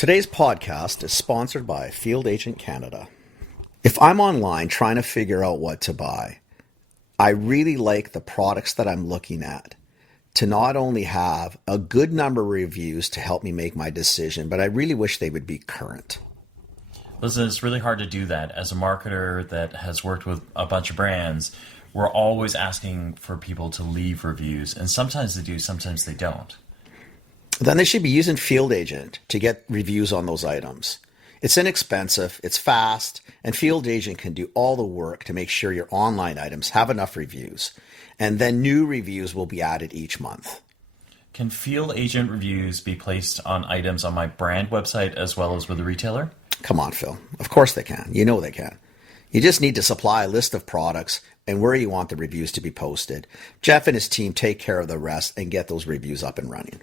Today's podcast is sponsored by Field Agent Canada. If I'm online trying to figure out what to buy, I really like the products that I'm looking at to not only have a good number of reviews to help me make my decision, but I really wish they would be current. Listen, it's really hard to do that. As a marketer that has worked with a bunch of brands, we're always asking for people to leave reviews, and sometimes they do, sometimes they don't. Then they should be using Field Agent to get reviews on those items. It's inexpensive, it's fast, and Field Agent can do all the work to make sure your online items have enough reviews, and then new reviews will be added each month. Can Field Agent reviews be placed on items on my brand website as well as with the retailer? Come on, Phil. Of course they can. You know they can. You just need to supply a list of products and where you want the reviews to be posted. Jeff and his team take care of the rest and get those reviews up and running.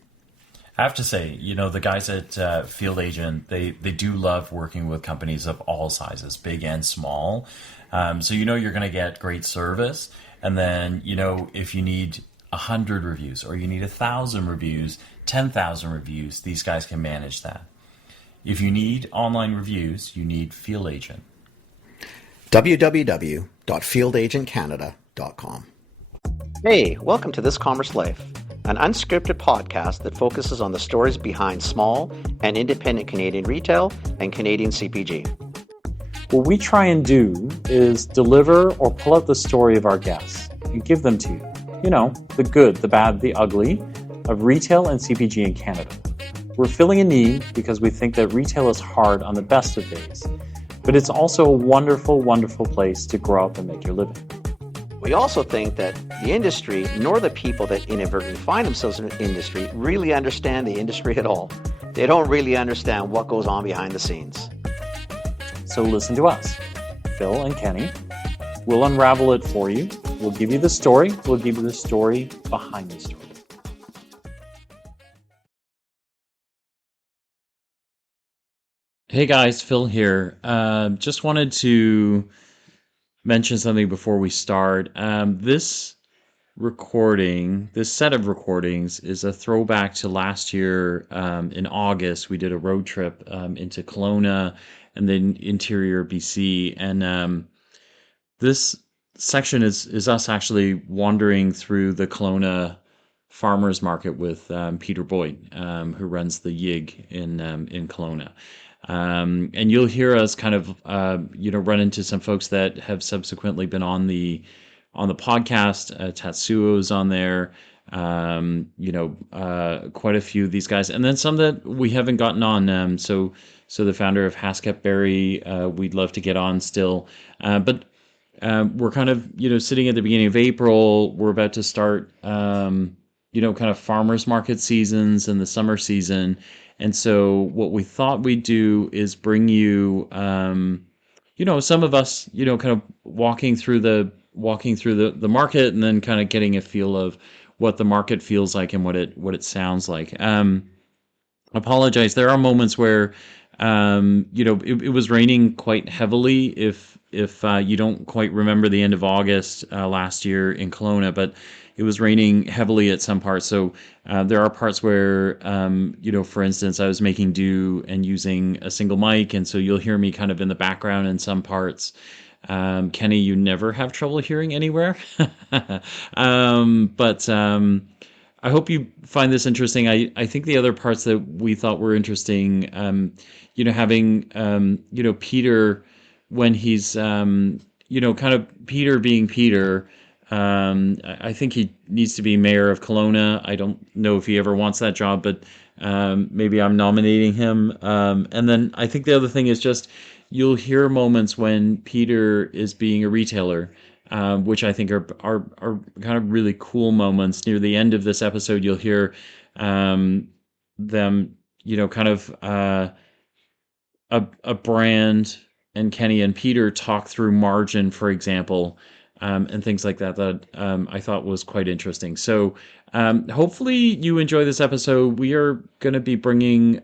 I have to say, the guys at Field Agent, they do love working with companies of all sizes, big and small. So you're going to get great service. And then, if you need 100 reviews or you need 1,000 reviews, 10,000 reviews, these guys can manage that. If you need online reviews, you need Field Agent. www.fieldagentcanada.com. Hey, welcome to This Commerce Life, an unscripted podcast that focuses on the stories behind small and independent Canadian retail and Canadian CPG. What we try and do is deliver or pull out the story of our guests and give them to you. The good, the bad, the ugly of retail and CPG in Canada. We're filling a need because we think that retail is hard on the best of days, but it's also a wonderful, wonderful place to grow up and make your living. We also think that the industry, nor the people that inadvertently find themselves in the industry, really understand the industry at all. They don't really understand what goes on behind the scenes. So listen to us, Phil and Kenny. We'll unravel it for you. We'll give you the story. We'll give you the story behind the story. Hey guys, Phil here. Just wanted to mention something before we start. This set of recordings is a throwback to last year. In August, we did a road trip into Kelowna and then interior BC. And this section is us actually wandering through the Kelowna farmers market with Peter Boyd, who runs the Yig in Kelowna. And you'll hear us kind of, run into some folks that have subsequently been on the podcast. Tatsuo's on there, quite a few of these guys, and then some that we haven't gotten on. So the founder of Haskep Berry, we'd love to get on still, but we're kind of, sitting at the beginning of April. We're about to start, kind of farmers market seasons and the summer season. And so what we thought we'd do is bring you, some of us, kind of walking through the market and then kind of getting a feel of what the market feels like and what it sounds like. Apologize. There are moments where, it was raining quite heavily. If you don't quite remember the end of August last year in Kelowna, but it was raining heavily at some parts. So there are parts where, for instance, I was making do and using a single mic. And so you'll hear me kind of in the background in some parts. Kenny, you never have trouble hearing anywhere. But I hope you find this interesting. I think the other parts that we thought were interesting, having, Peter, when he's, kind of Peter being Peter, I think he needs to be mayor of Kelowna. I don't know if he ever wants that job, but maybe I'm nominating him. And then I think the other thing is just you'll hear moments when Peter is being a retailer, which I think are kind of really cool moments. Near the end of this episode, you'll hear them, kind of a brand and Kenny and Peter talk through margin, for example. And things like that I thought was quite interesting. So hopefully you enjoy this episode. We are going to be bringing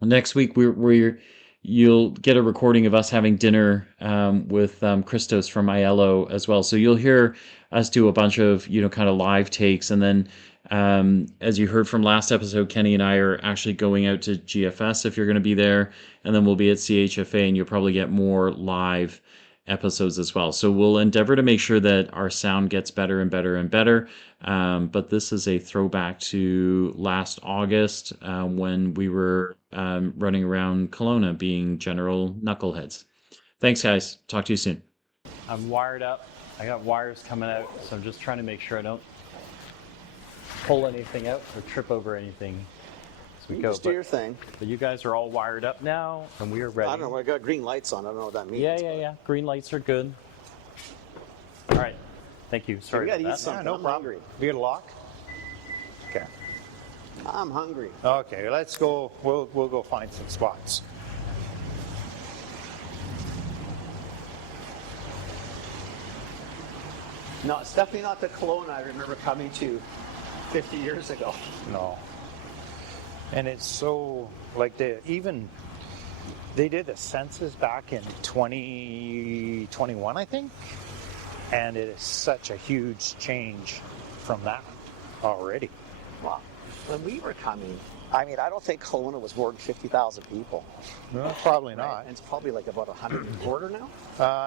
next week. We're you'll get a recording of us having dinner with Christos from Aiello as well. So you'll hear us do a bunch of kind of live takes, and then as you heard from last episode, Kenny and I are actually going out to GFS if you're going to be there, and then we'll be at CHFA, and you'll probably get more live episodes as well. So we'll endeavor to make sure that our sound gets better and better and better. But this is a throwback to last August when we were running around Kelowna being general knuckleheads. Thanks, guys. Talk to you soon. I'm wired up. I got wires coming out, so I'm just trying to make sure I don't pull anything out or trip over anything as we go. Just do your thing. But you guys are all wired up now, and we are ready. I don't know. I got green lights on. I don't know what that means. Yeah. Green lights are good. All right. Thank you. Sorry We got to about eat that. something. no I'm problem. hungry. We got a lock? Okay. I'm hungry. Okay, let's go. We'll go find some spots. No, it's definitely not the Kelowna I remember coming to 50 years ago. No. And it's so like they did a census back in 2021, I think, and it is such a huge change from that already. Wow. When we were coming, I mean, I don't think Kelowna was more than 50,000 people. No, probably not. And it's probably like about 100 and a quarter now.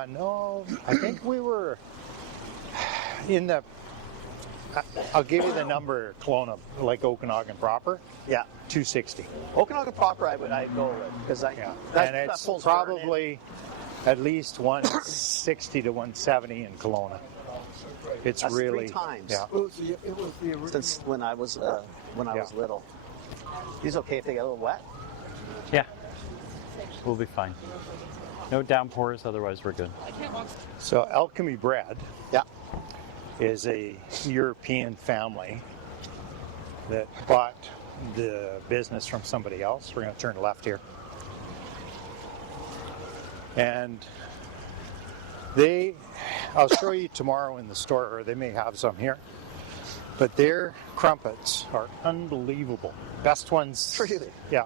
No, I think we were in the. I'll give you the number, Kelowna, like Okanagan proper, Yeah. 260. Okanagan proper, I'd go with because Yeah, that and it's pulls probably at least 160 to 170 in Kelowna. It's That's really 3 times. Yeah. Since when I was little. He's okay if they get a little wet. Yeah. We'll be fine. No downpours, otherwise we're good. So Alchemy Bread Yeah. is a European family that bought the business from somebody else. We're going to turn left here. And I'll show you tomorrow in the store, or they may have some here. But their crumpets are unbelievable. Best ones. Really? Yeah.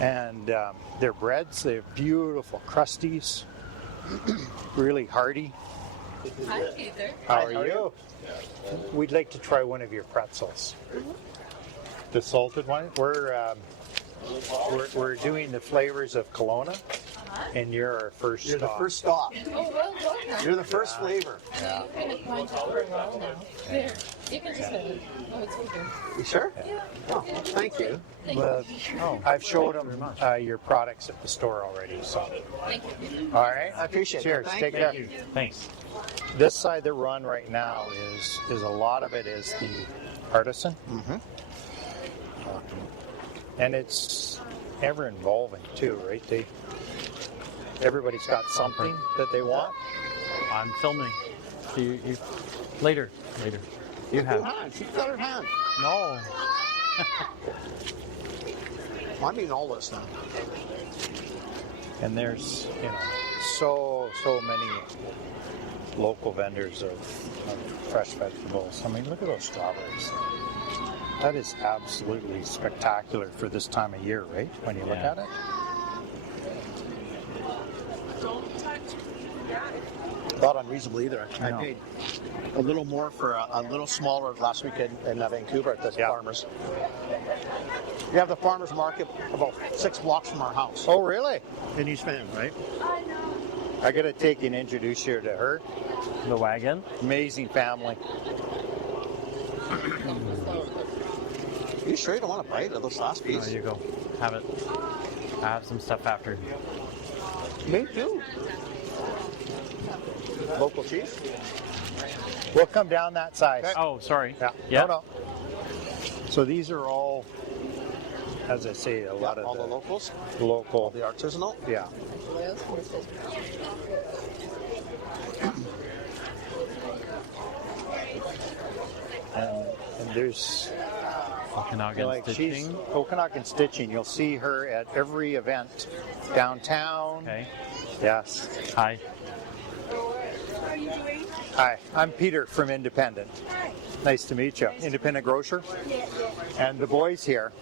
And their breads, they're beautiful crusties, really hearty. Hi, Peter. How are you? We'd like to try one of your pretzels. The salted one. We're doing the flavors of Kelowna, and you're our first You're the stop. first stop. Oh, well done. You're the first flavor. You've been at my job for a while now. There. You can just have it. Oh, it's okay. You sure? Yeah. Oh, thank you. Thank Well, you. I've showed them your products at the store already. So, Thank you. all right. I appreciate it. Cheers. Thank Take you. care. Thanks. This side that we're on right now is a lot of it is the artisan, and it's ever involving too, right? Everybody's got something that they want. I'm filming. You later. You have. She's got her hand. No. I mean all this now. And there's so many local vendors of fresh vegetables. I mean, look at those strawberries. That is absolutely spectacular for this time of year, right? When you look Yeah. at it. Not unreasonable either. I No. paid a little more for a little smaller last week in Vancouver at the Yeah. farmers. We have the farmers market about 6 blocks from our house Oh, really? in East Van, right? I got to take you and introduce you to her. The wagon. Amazing family. You sure you don't want to bite of this last piece? There you go. Have it. I have some stuff after. Me too. Local cheese? We'll come down that side. Oh, sorry. Yeah. No. So these are all, as I say, a lot all of the locals, local. the artisanal. Yeah. And there's Okanagan like she's stitching. Okanagan stitching. You'll see her at every event downtown. Okay. Yes. Hi. Hi, I'm Peter from Independent. Nice to meet you. Independent grocer. And the boys here,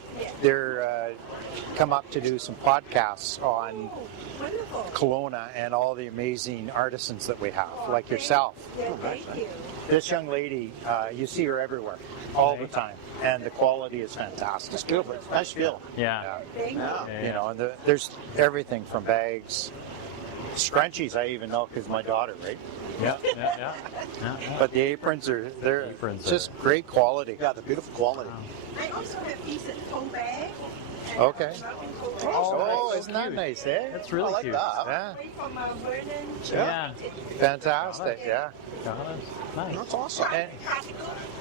they're come up to do some podcasts on Wonderful. Kelowna and all the amazing artisans that we have, like yourself. Thank you. This young lady, you see her everywhere, all the time, and the quality is fantastic. It's beautiful. It's nice feel. Yeah. Thank you. You know, and there's everything from bags, scrunchies. I even know because my daughter, right? Yeah. But the aprons they're Aprons just are- great quality. Yeah, the beautiful quality. I also have these at Throwback. Okay. Oh, Oh, isn't that cute. nice, eh? That's really I like cute. that. Yeah, Away from Vernon. Yeah. fantastic. Yeah. Nice. That's awesome. And,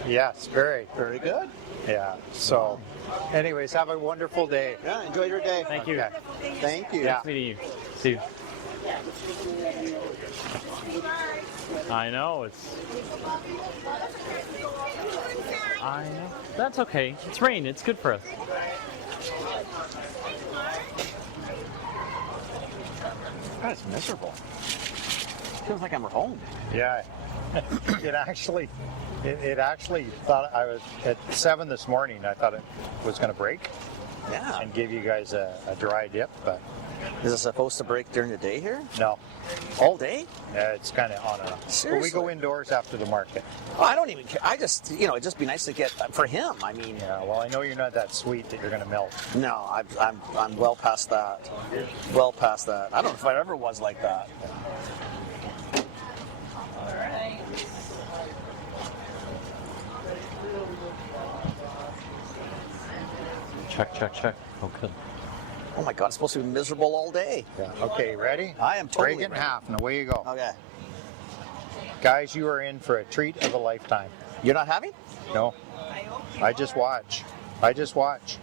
yes, very. Very good. Yeah. So, anyways, have a wonderful day. Yeah, enjoy your day. Thank you. Okay. Thank you. Yeah. Nice meeting you. See you. I know it's. I know. That's okay. It's rain. It's good for us. That's miserable. Feels like I'm at home. Yeah. It actually thought I was at 7 this morning. I thought it was going to break Yeah. and give you guys a dry dip, but Is it supposed to break during the day here? no. All day? It's kind of on and off. But we Seriously? go indoors after the market. Oh, I don't even care. I just, it'd just be nice to get for him. I mean, Yeah. Well, I know you're not that sweet that you're going to melt. no, I'm well past that. Well past that. I don't know if I ever was like that. Check. Oh, good. Oh my God, it's supposed to be miserable all day. Yeah. Okay. Ready? I am totally Break it in ready. half, and away you go. Okay. Guys, you are in for a treat of a lifetime. You're not having? No, I just watch. I just watch.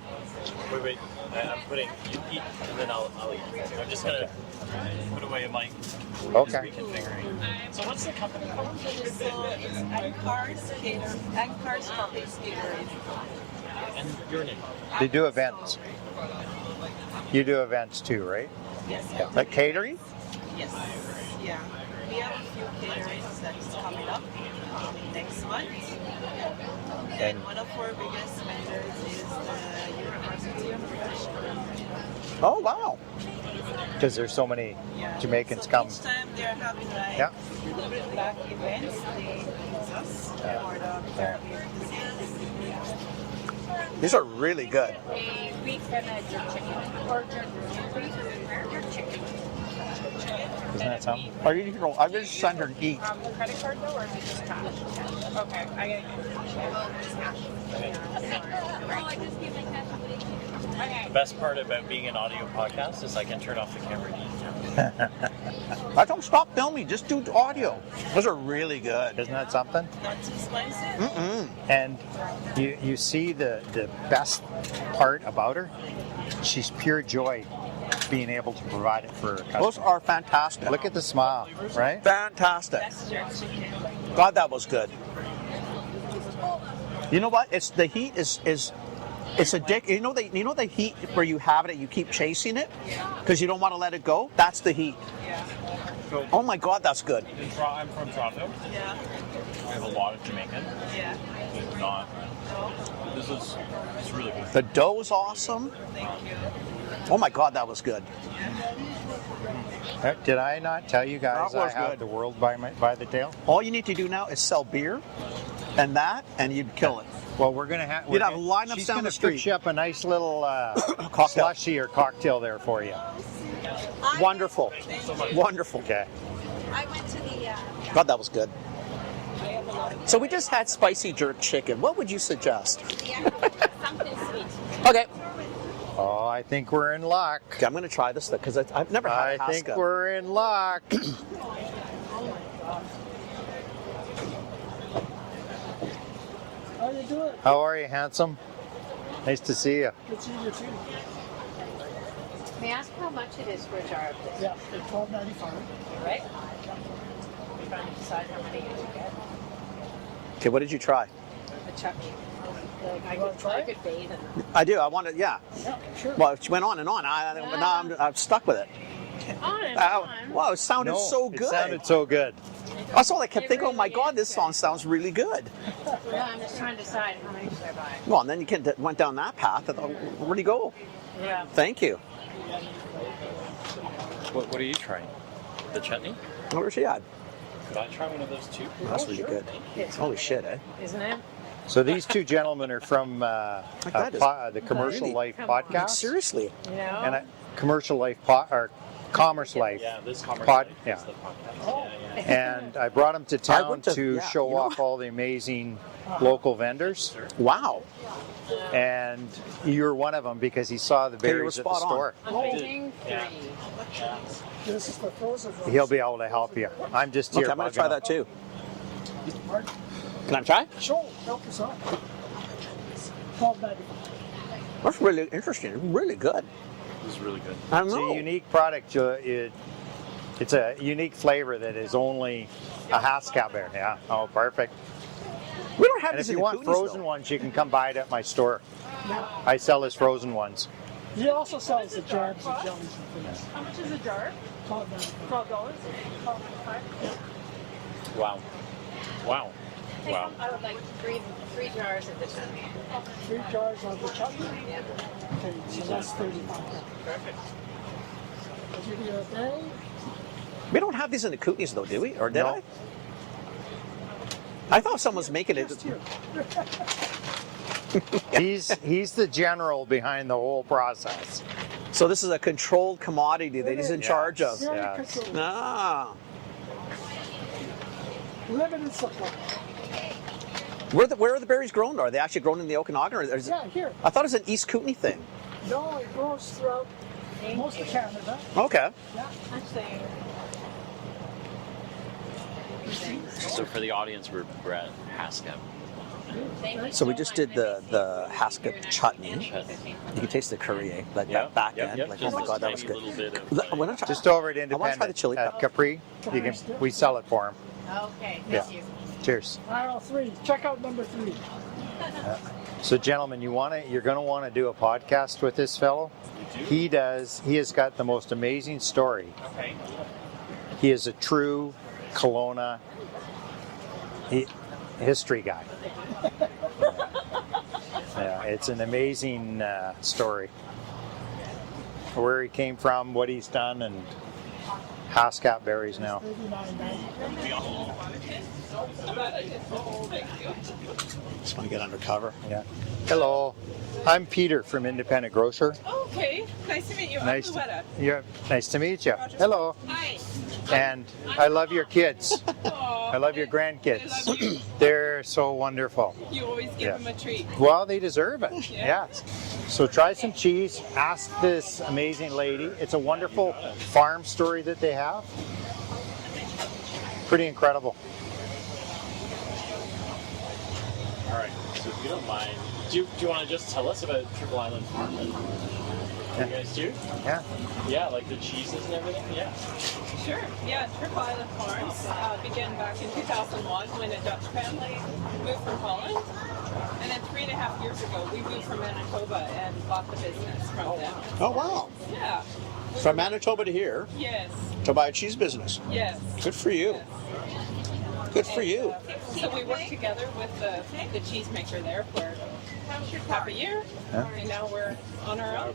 Wait. I'm putting. You eat, and then I'll eat. I'm just gonna put away a mic. Okay. Reconfiguring. So what's the company called? So it's Ankar's Cater, Ankar's Public Catering. And your name? They do events. You do events too, right? Yes. Like catering? Yes. Yeah. We have a few caterers that's coming up next month. And one of our biggest vendors is the University of British Columbia. Oh wow. Because there's so many Yeah. Jamaicans so come. Each time they're having like Yeah. black events, they use us for the Caribbean cuisine. These are really good. A beef and a jerk chicken, or jerk chicken. Isn't that something? Are you going I'm going to send her and eat. The credit card though, or is it just cash? Okay, I gotta just cash. Okay. The best part about being an audio podcast is I can turn off the camera and eat. I don't stop filming, just do audio. Those are really good. Isn't that something? Not too spicy. Mm-mm. And you see the best part about her? She's pure joy being able to provide it for her customers. Those are fantastic. Look at the smile, right? Fantastic. That's jerk chicken. God, that was good. You know what? It's the heat is it's addictive. You know the heat where you have it and you keep chasing it because you don't want to let it go. That's the heat. Yeah. Oh my God, that's good. I'm from Toronto. Yeah. We have a lot of Jamaican. Yeah. It's not. It's really good. The dough's awesome. Thank you. Oh my God, that was good. Did I not tell you guys That I was have good. the world by the tail? All you need to do now is sell beer and you'd kill it. Well, we're gonna have. You'd have lineups she's down gonna the street. fix you up a nice little Cocktail. slushy or cocktail there for you. Wonderful. Wonderful. Okay. I went to the. God, that was good. So we just had spicy jerk chicken. What would you suggest? Something sweet. Okay. Oh, I think we're in luck. Okay, I'm going to try this because I've never had I think Haska. we're in luck. How you doing? How are you, handsome? Nice to see you. Good seeing you too. May I ask how much it is for a jar of this? Yeah, it's $12.95. Right? We're trying to decide how many you get. Okay, what did you try? The chutney. Like You wanna try I it? could bathe in them. I do. I wanted, yeah. Yeah, sure. Well, it went on and on. Now I'm stuck with it. On and Uh, on. wow, it sounded so good. It sounded so good. That's all I kept It thinking. Oh my really God, is this good. song sounds really good. No, I'm just trying to decide how many should I buy. Well, and then you went down that path. I thought, where'd he go? Yeah. Thank you. What are you trying? The chutney? Where's she at? Could I try one of those too? That's really good. Holy shit, eh? Isn't it? So these two gentlemen are from that is the Commercial really- Life Come on. podcast Seriously. You know? and Commercial Life or Commerce Life. Yeah, this commerce Pod- life yeah. is the podcast. Yeah. And I brought them to town went to- to yeah, show you know off all the amazing local vendors. Wow. And you were one of them because he saw the you were berries at the spot on. store. I'm thinking Yeah. 3. This is the frozen one. He'll be able to help you. I'm just here. Okay, I'm going to try bugging that too. Pardon? Can I try? Sure, help us out. $12.95. That's really interesting. Really good. This is really good. I don't It's know. a unique product. It's a unique flavor that is only a Haskell bear. Yeah. Oh, perfect. We don't have And these if in you the want Kootenays, frozen though. ones, you can come buy it at my store. I sell his frozen ones. He also sells the jams and jellies and things. How much is a jar? $12.95. $12. Wow. Wow. Wow. I would like three jars of the chutney. 3 jars of the chutney. Okay, so that's $35. Perfect. I'll give you a day. We don't have these in the Kootenays, though, do we? Or did No. I? I thought someone was making it. Just here. He's the general behind the whole process. So this is a controlled commodity that he's in charge of. Very Yeah. controlled. Ah. Limited supply. Where are the berries grown? Are they actually grown in the Okanagan? Or is it, Yeah, here. I thought it was an East Kootenay thing. No, it grows throughout most of Canada. Okay. Yeah. I'm saying. So for the audience, we're at Haskell. So we just did the Haskell chutney. You can taste the curry, eh? Like that back end. Like, oh my god, that was good. I wanna try- Just over at I wanna try the Independent chili at pepper. Capri. We sell it for him. Okay, Yeah. thank you. Cheers. Aisle 3. Check out number 3. So, gentlemen, you're going to want to do a podcast with this fellow. He has got the most amazing story. Okay. He is a true Kelowna history guy. Yeah, it's an amazing story. Where he came from, what he's done, and Haskell berries now. $39.90. Just want to get undercover. Yeah. Hello, I'm Peter from Independent Grocer. Okay, nice to meet you. Nice I'm to, Luetta. yeah, nice to meet you. Hello, Hi. and I love your kids. Aw, I love your I grandkids. love you. They're so wonderful. You always give Yeah. them a treat. Well, they deserve it. Yeah. Yes. So try some cheese. Ask this amazing lady. It's a wonderful farm story that they have. Pretty incredible. All right. So if you don't mind, do you want to just tell us about Triple Island Farm? And what you guys do? Yeah. Yeah, like the cheeses and everything. Yeah. Sure. Yeah, Triple Island Farms began back in 2001 when a Dutch family moved from Holland. And then 3.5 years ago, we moved from Manitoba and bought the business from them. Oh wow! Yeah. From Manitoba to here Yes. to buy a cheese business. Yes. Good for you. Good for you. So we worked together with the cheesemaker there for half a year, and now we're on our own.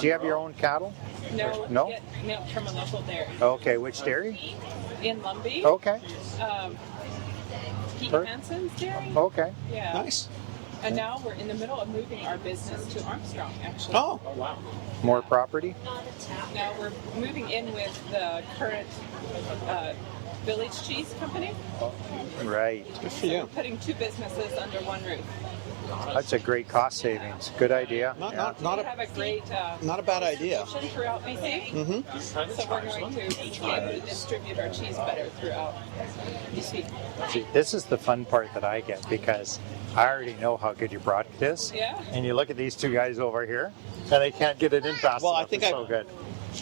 Do you have your own cattle? No, No? get milk from a local dairy Okay. Which dairy? in Lumbee. Okay. Pete Per- Hansen's dairy. Okay. Yeah. Nice. And now we're in the middle of moving our business to Armstrong, actually. Oh, Oh wow. More property? Now we're moving in with the current Village Cheese Company. Right. good for you. We're putting 2 businesses under one roof. That's a great cost savings. Good idea. Not We a have a great not a bad idea. distribution throughout BC. So we're going to be able to distribute our cheese better throughout BC. See, this is the fun part that I get because I already know how good your product is. Yeah. And you look at these 2 guys over here, and they can't get it in fast Well, I enough. think It's I- so good.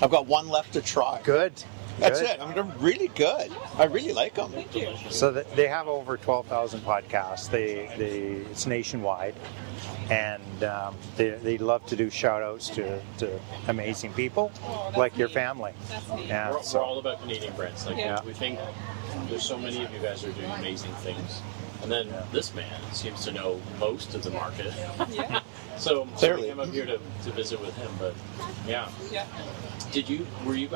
I've got one left to try. Good. That's Good. it. I mean, they're really good. I really like them. Thank you. So they have over 12,000 podcasts. It's nationwide, and they love to do shout outs to amazing people Oh, that's like your neat. family. That's neat. Yeah. We're all about Canadian brands. Like Yeah. we think there's so many of you guys are doing amazing things. And then this man seems to know most of the market. Yeah. So Clearly. we came up here to visit with him, but yeah. Yeah. Were you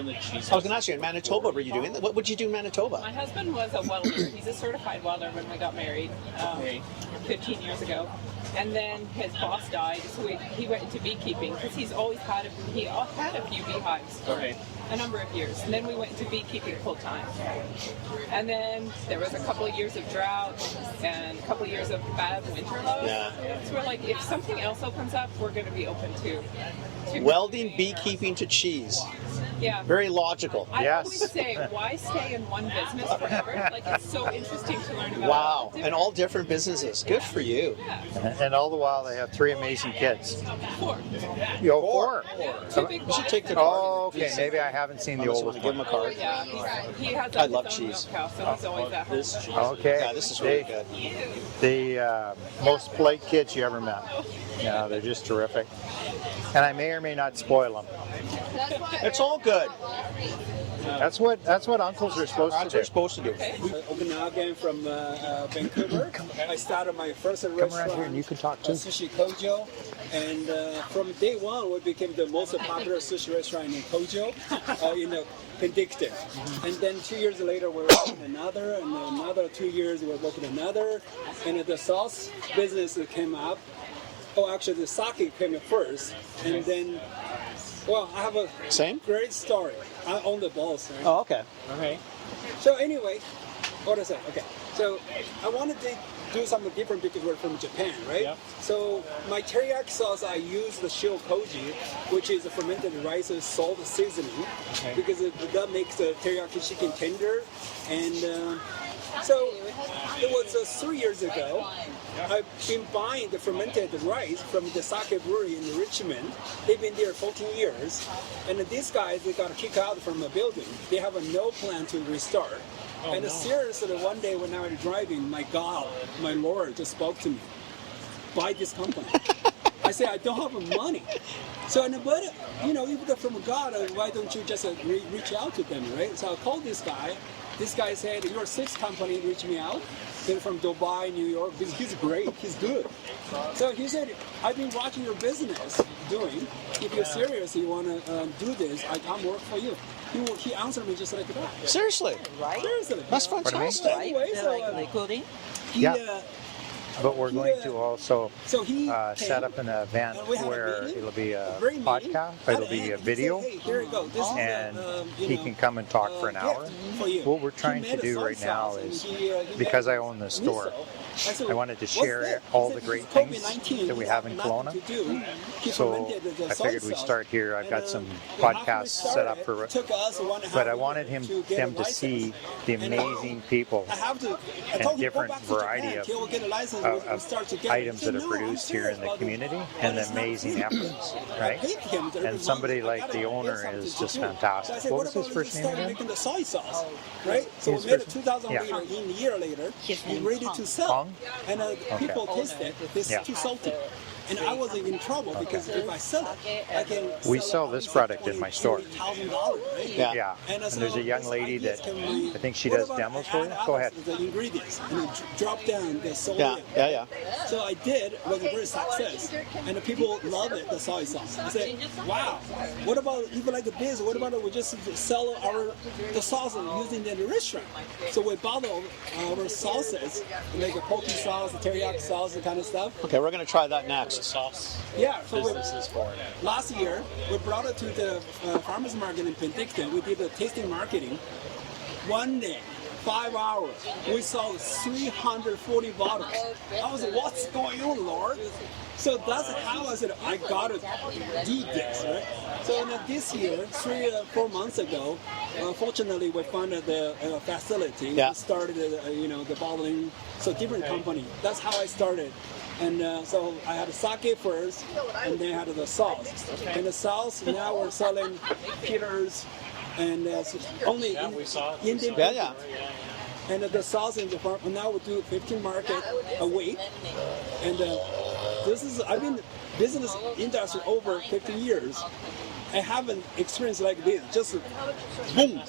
in the cheese? I was going to ask you, in Manitoba, were you doing that? What would you do in Manitoba? My husband was a welder. He's a certified welder when we got married 15 years ago. And then his boss died, so he went into beekeeping because he's always had a few beehives for a number of years. And then we went into beekeeping full time. And then there was a couple of years of drought and a couple of years of bad winter lows. Yeah. So we're like, if something else opens up, we're going to be open to Welding, beekeeping to cheese. Yeah. Very logical. I Yes. always say, why stay in one business forever? Like, it's so interesting to learn about. Wow. And all different businesses. Good for you. Yeah. And all the while, they have 3 amazing kids. 4. Yo, 4. Two big You should take the Oh, okay. Maybe I haven't seen the I just want oldest to give him one. a card. Yeah, he has I his love own cheese. milk cow, so he's always at home. This cheese. Okay. Yeah, this is really good. The most polite kids you ever met. Yeah, they're just terrific. And I may or may not spoil them. It's all good. That's what uncles are supposed That's what to you're do. supposed to do. Okinawa from Vancouver. I started my first Come restaurant, around here and you can talk too. Sushi Kojo, and from day one we became the most popular sushi restaurant in Kojo, in Penticton. And then 2 years later we opened another, and another 2 years we opened another, and the sauce business came up. Oh, actually the sake came first, and then, well, I have a Same? great story. I own the balls. Right? Oh, okay. Okay. So anyway, what is it? Okay. So I wanted to do something different because we're from Japan, right? Yep. So my teriyaki sauce, I use the shio-koji, which is a fermented rice and salt seasoning, because that makes the teriyaki chicken tender. And so it was 3 years ago. I've been buying the fermented rice from the sake brewery in Richmond. They've been there 14 years. And these guys, they got kicked out from the building. They have no plan to restart. Seriously, one day when I was driving, my God, my Lord just spoke to me. Buy this company. I said, I don't have money. So, but, if they're from God, why don't you just reach out to them, right? So I called this guy. This guy said, your 6th company reached me out. They're from Dubai, New York. He's great. He's good. So he said, I've been watching your business doing. If you're serious, you want to do this, I come work for you. He answered me just like that. Seriously. Right? Seriously. That's fantastic. Anyway, so, Including? Yeah. But we're going to also So he set up an event and we had a where meeting, it'll be a great meeting. podcast, it'll be a And he video, said, hey, here you go. This is and you he know, can come and talk for an hour. gift for you. What we're trying He to made a do soy right now sauce, and is, he because made I own the store, miso. said, I wanted to "What's share that?" all He the said, great "It's things COVID-19. that we He have in had nothing Kelowna. to do. He So fermented the I soy figured we'd sauce. start here. I've And, got some after we podcasts set up started, for, it took us 1.5 but I years wanted get them a to license. see the And, amazing people I have to. I and told him, different go back to variety Japan, of- till we get a license, of we'll start together. items He said, that are "No, I'm produced here in serious the about it." community But and the it's not amazing free. efforts, I right? paid him every And month. somebody I like gotta the get owner something is to just do. fantastic. So I said, What was his about first we name start again? making the soy sauce, right? So His we made a first- 2,000 yeah. liter in a year later. We ready to sell. Kong? And people taste it. This Yeah. is too salty. And I was in trouble because if I sell it, I can We sell sell it this for product in my store. $20,000, right? Yeah. Yeah. And, And there's a young lady that I think she what does about demos I for you. add Go ahead. The ingredients and then drop down the soy. Yeah. So I did. It was a great success, and the people love it. The soy sauce. I said, "Wow, what about even like this? What about we just sell the sauce using in the restaurant?" So we bottle our sauces, like a poke sauce, the teriyaki sauce, the kind of stuff. Okay, we're going to try that next. Sauce Yeah. So business is for it. last year we brought it to the farmers market in Penticton. We did the tasting marketing. One day. 5 hours, we sold 340 bottles. I was like, what's going on, Lord? So that's how I said, I gotta do this, right? So this year, 3 or 4 months ago, fortunately we found the facility. Yeah. We started, the bottling, so different company. That's how I started. And so I had sake first, and then I had the sauce. And the sauce, now we're selling Peters, and only Yeah, we saw it. Indian Yeah. and the sauce in the farm. Now we do 15 market a week, and I've been business industry over 15 years. I haven't experienced like this. Just boom.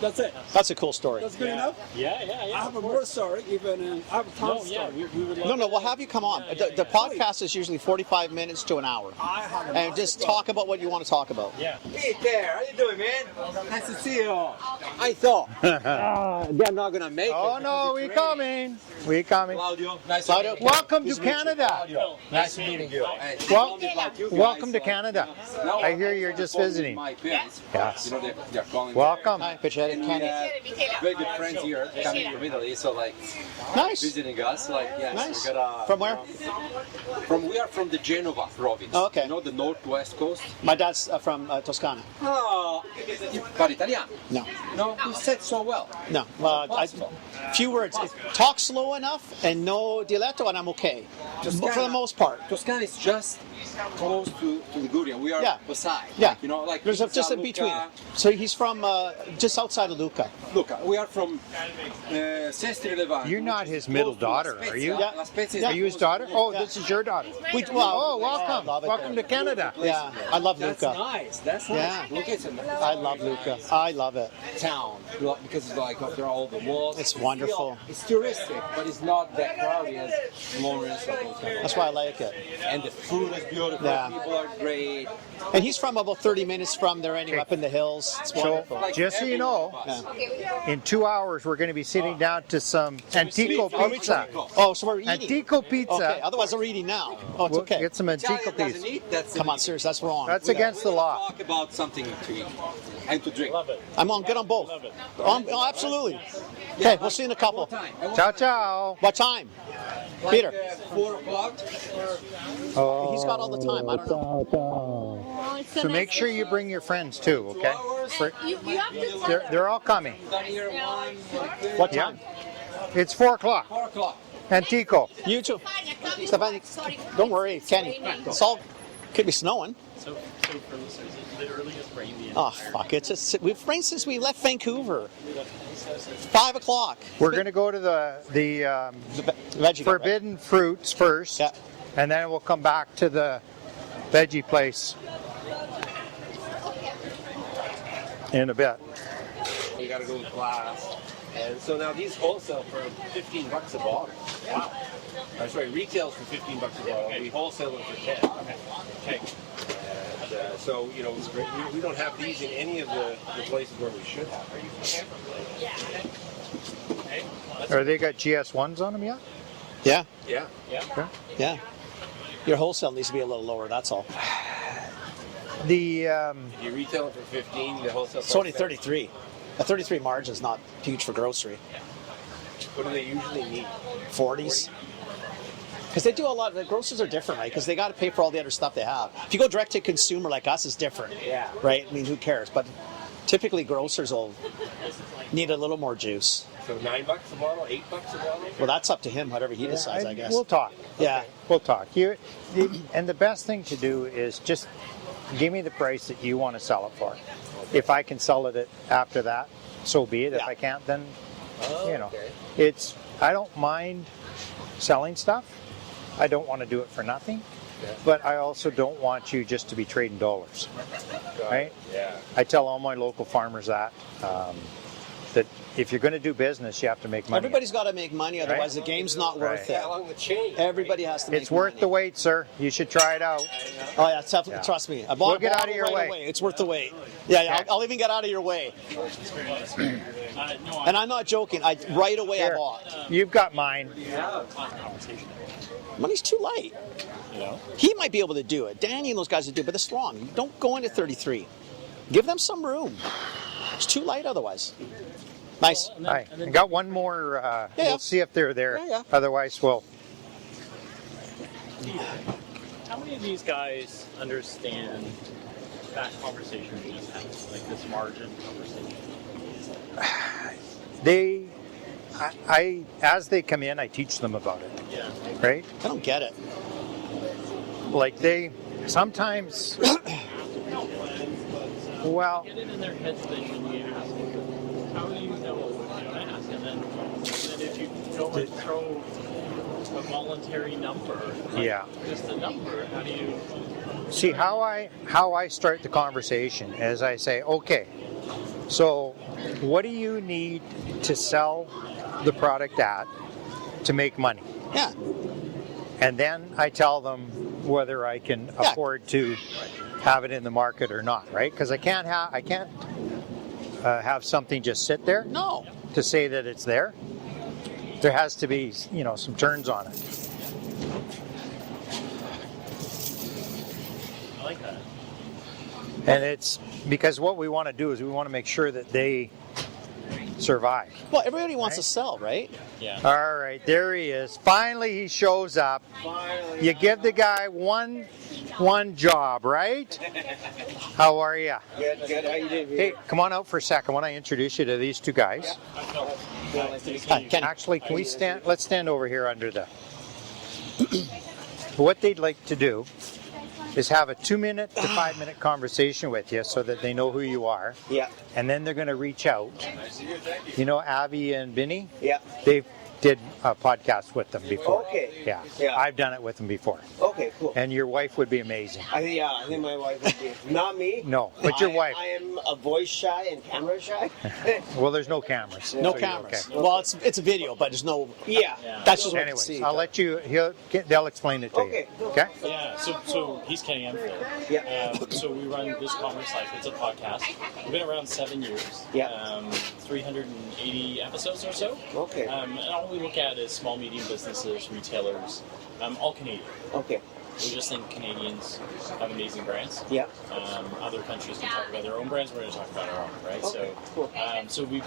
That's it. That's a cool story. That's good enough. Yeah, I have a more story, even I have a ton of story. we would love No, we'll have you come on. The podcast is usually 45 minutes to an hour. I have a And just talk about what you want to talk about. Yeah. Hey there, how you doing, man? Nice to see you all. I thought they're not gonna make it. Oh no, we coming. We coming. Claudio, nice Claudio, to meet you. Welcome to Nice to meet you. Canada. Claudio, nice meeting you. And Well, like you guys, welcome to like, Canada. now I hear you're just calling visiting. My parents. Yes. You know, they're calling. Welcome. Hi, Pitchhead And and we Kenny. have very good friends here coming from Italy, so like Nice. visiting us. Like yes, Nice. we got From where? we are from the Genova province. Oh, okay. You know the northwest coast. My dad's from Toscana. Oh, but Italiano. No, No, you said so well. no. Few words. Talk slow enough and no dialetto, and I'm okay. Toscana. For the most part. Toscana is just close to Liguria. We are Yeah. beside. Yeah. Like, you know, like There's just in Luca, between. So he's from just outside of Lucca. Look, we are from Sestri Levante. You're not which is his middle close to La daughter, are Spezia. you? Yeah. La Spezia is Yeah. Are you his close daughter? to- Oh, this is your daughter. Well, Oh, welcome. I love it Welcome there. to Canada. Yeah, I love That's Lucca. nice. That's nice. Yeah. Look, it's a I love Lucca. I love it. town because it's like after all the walls. It's wonderful. It's touristic, but it's not that crowded as Florence or Toscana. That's why I like it. And the food is beautiful. Yeah. People are great. And he's from about 30 minutes from there anyway, Okay. up in the hills. It's So, wonderful. Like just so you know, in 2 hours we're going to be sitting down to some Antico pizza. Oh, so we're eating. Antico pizza. Okay, otherwise we're eating now. Oh, it's We'll okay. get some Antico Italian doesn't pizza. eat. That's Come on, seriously, that's wrong. That's against the law. Talk about something to eat and to drink. Love it. I'm on good on both. Love it. Oh, absolutely. Okay, we'll see you in a couple. What time? At what Ciao, time? ciao. What time? Like, Peter. 4 o'clock. Oh, He's got all the time. I don't know. Oh, it's So make sure you bring your friends too, okay? For- You have to they're all coming. Done here at 1. What Yeah. time? It's 4 o'clock. 4 o'clock. Antico. You too. Stefan, Don't worry, Kenny. It's all could be snowing. So for listeners, the earliest rain the Oh fuck! It's just we've rained since we left Vancouver. 5 o'clock. We're going to go to the Veggie Gut, right? forbidden fruits first, Yeah. and then we'll come back to the veggie place in a bit. You got to go with glass. And so now these wholesale for $15 a bottle. Wow. Sorry, retails for $15 a bottle. We wholesale them for 10. Okay. And, so you know, we don't have these in any of the places where we should have. Or they got GS1s on them yet? Yeah, Yeah. Okay. yeah. Your wholesale needs to be a little lower. That's all. The If you retail it for 15, the wholesale. It's only 33. A 33 margin is not huge for grocery. What do they usually need? 40s. Because they do a lot. The grocers are different, right? Because they got to pay for all the other stuff they have. If you go direct to consumer like us, it's different. Yeah. Right? I mean, who cares? But typically, grocers will need a little more juice. So $9 a bottle, $8 a bottle. Well, that's up to him, whatever he decides, I guess. We'll talk. Yeah. We'll talk. And the best thing to do is just give me the price that you want to sell it for. If I can sell it after that, so be it. If Yeah. I can't, then Okay. I don't mind selling stuff. I don't want to do it for nothing. Yeah. But I also don't want you just to be trading dollars. Got Right? it. Yeah. I tell all my local farmers that if you're going to do business, you have to make money. Everybody's got to make money, otherwise the game's not worth Right. it. Along the chain. Everybody has to make It's worth money. the wait, sir. You should try it out. Oh, yeah, definitely. Yeah. Trust me. I bought We'll a get out bottle of your right way. away. It's worth the wait. Yeah, Okay. I'll even get out of your way. No, And I'm not joking. Right away I Here, bought. you've got mine. conversation. Money's too light. You know? He might be able to do it. Danny and those guys would do it, but they're strong. Don't go into 33. Give them some room. It's too light otherwise. Nice. And I then got one more. Yeah. We'll see if they're there. Yeah. Otherwise, we'll. how many of these guys understand that conversation we just had, like this margin conversation? They, I as they come in, I teach them about it. Yeah. Right? I don't get it. Like they sometimes. Well, Get it in their heads that they shouldn't be asking. How do you know what to ask? And then if you go and throw a voluntary number, like Yeah. just a number, how do you? see how I start the conversation is I say, okay, so what do you need to sell the product at to make money? Yeah. And then I tell them whether I can afford to have it in the market or not, right? Because I can't have something just sit there. No. To say that it's there, there has to be, some turns on it. I like that. And it's because what we want to do is we want to make sure that they survive. Well, everybody wants to sell, right? Yeah. All right, there he is. Finally, he shows up. Finally. You give the guy one job, right? How are you? Good, good. How you doing? Hey, come on out for a second. I want to introduce you to these two guys. Actually, can we stand? Let's stand over here under the. What they'd like to do is have a 2-minute to 5-minute conversation with you so that they know who you are. Yeah. And then they're going to reach out. You know Avi and Vinny? Yeah. They did a podcast with them before. Okay. Yeah. Yeah. I've done it with them before. Okay, cool. And your wife would be amazing. I think my wife would be. Not me. No, but your wife. I am a voice shy and camera shy. Well, there's no cameras. No so you're cameras. okay. Well, it's a video, but there's no. Yeah. That's just what you Anyways, see. I'll let you. They'll explain it to Okay. you. Okay. Yeah, so he's Kenny, I'm Phil. Yeah. So we run This Commerce Life. It's a podcast. We've been around 7 years. Yeah. 380 episodes or so. Okay. And all we look at is small, medium businesses, retailers, all Canadian. Okay. We just think Canadians have amazing brands. Yeah. Other countries can talk about their own brands. We're going to talk about our own, right? Okay, cool. So we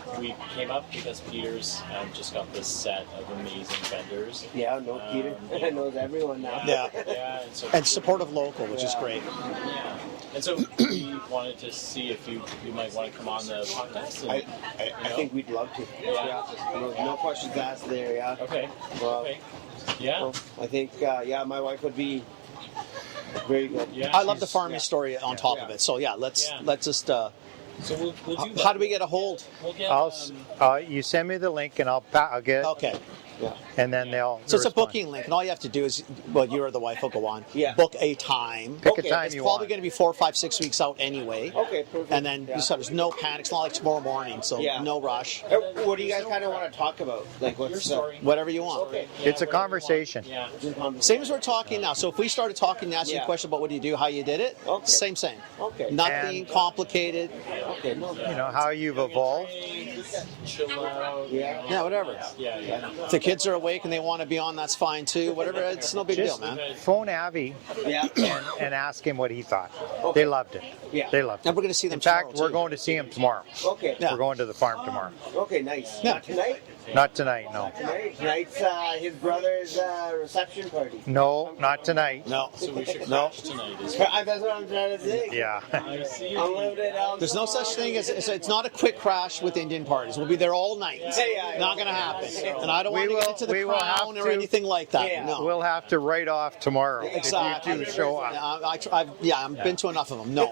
came up because Peter's just got this set of amazing vendors. Yeah, no, Peter knows everyone now. Yeah. Yeah, And supportive local, which is great. Yeah. And so we wanted to see if you might want to come on the podcast. And, I think we'd love to. Yeah. No questions asked there, yeah. Okay. Well, Okay. Yeah. well, I think, my wife would be very good. Yeah. I love the farming story on top Yeah. of it. So yeah, let's just. So we'll do that. How do we get a hold? We'll get, You send me the link and I'll get. Okay. Yeah. And then they'll. So it's a respond. booking link, and all you have to do is, well, you or the wife will go on. Yeah. Book a time. Pick Okay. a time It's you probably want. going to be 4, 5, 6 weeks out anyway. Okay, perfect. And then Yeah. you said there's no panic. It's not like tomorrow morning, so Yeah. no rush. What do you guys kind of want to talk about? Like, your what's story. Whatever you want. Okay. It's a whatever you want. conversation. Yeah. Same as we're talking now. So if we started talking, asking you Yeah. a question about what do you do, how you did it, Okay. same. Okay. Nothing And- complicated. Okay, no. You know how you've evolved. Chill out. Yeah. Yeah, whatever. Yeah. If the kids are awake and they want to be on, that's fine too. Whatever, it's no big deal, Just man. phone Avi Yeah. and ask him what he thought. Okay. They loved it. Yeah. They loved it. And we're going to see them In fact, tomorrow, we're too. going to see him tomorrow. Okay. Yeah. We're going to the farm tomorrow. Okay, nice. Yeah. Not tonight? Not tonight, no. Tonight's his brother's reception party. No, not tonight. No. So we should No. crash tonight. That's what I'm trying to say. Yeah. I see. I'm loaded out. There's no such thing as it's not a quick crash with Indian parties. We'll be there all night. Yeah. Not going to happen. And I don't We want to will- get into the we will have crown or to- anything like that. Yeah. No. We'll have to write off tomorrow Exactly. if you two show up. I've been to enough of them. No.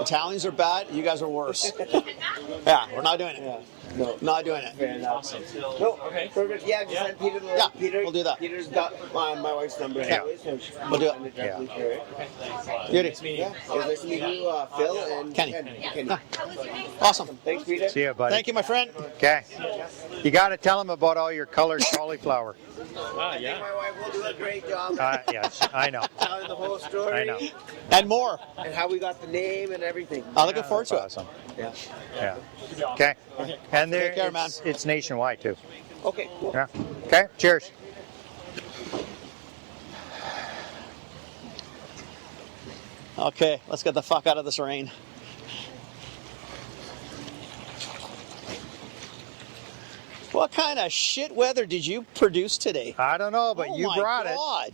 Italians are bad. You guys are worse. Yeah, we're not doing it. No. Not doing it. Fair enough. Awesome. No, Okay. perfect. Yeah, just send Peter the link. Yeah, Peter, we'll do that. Peter's got my wife's number anyway, so We'll do it. send directly to her. Beauty. Nice meeting Yeah, it was nice to meet you, Phil and Kenny. Kenny. Awesome. Thanks, Peter. See you, buddy. Thank you, my friend. Okay. You got to tell him about all your colored cauliflower. Yeah. My wife will do a great job Yes, I know. telling the whole story. I know. And more. And how we got the name and everything. I'm looking forward to it. Awesome. Yeah. Yeah. Okay. And there, Take care, man. it's nationwide too. Okay, cool. Yeah. Okay. Cheers. Okay, let's get the fuck out of this rain. What kind of shit weather did you produce today? I don't know, but Oh you my brought it. God.